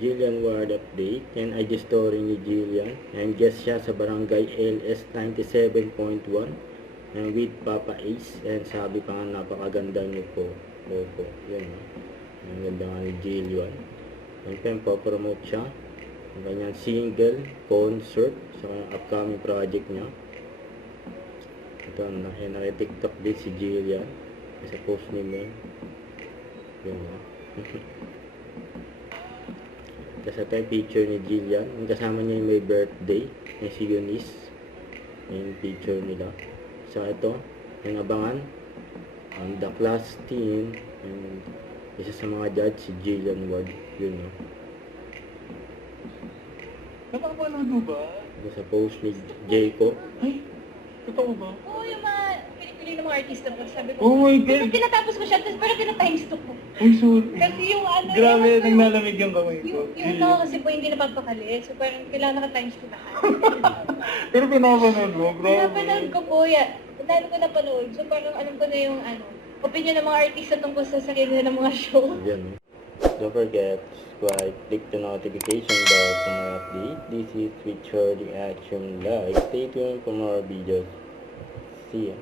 Jillian Ward update. Yan ay the story ni Jillian. And guest siya sa barangay LS 97.1 and with Papa Ace. And sabi pa nga napakaganda niyo po. Opo, yan. Ang ganda nga ni Jillian. And then po-promote siya ang kanyang single, concert sa kanyang upcoming project niya. Ito, naki-TikTok din si Jillian sa post ni Mel. Yan. Tapos ito yung picture ni Jillian. Yung kasama niya yung may birthday. Yung si Eunice. Yung picture nila. So ito, yung abangan. The class team. And isa sa mga judge, si Jillian Ward. Yun, no? Napapanood mo ba? Ito sa post ni Jayco. Ay, totoo ba? Oo, yung mga pinipili ng mga artista ko. Sabi ko, Oh my God! tinatapos ko siya, pero tinatimes to ko. Ay, sorry. Kasi yung ano, Grabe, yung, naglalamig yung kamay ko. yung ako kasi po hindi napapakali. So parang kailangan naka-times to lahat. Pero pinapanood mo, grabe. Napanood ko po yan. Dahil ko napanood. So parang alam ko na yung opinion ng mga artista tungkol sa sarili nila ng mga show. Yan. Don't forget to subscribe, click the notification bell for more update. This is Richard the Action Live. Stay tuned for more videos. See ya.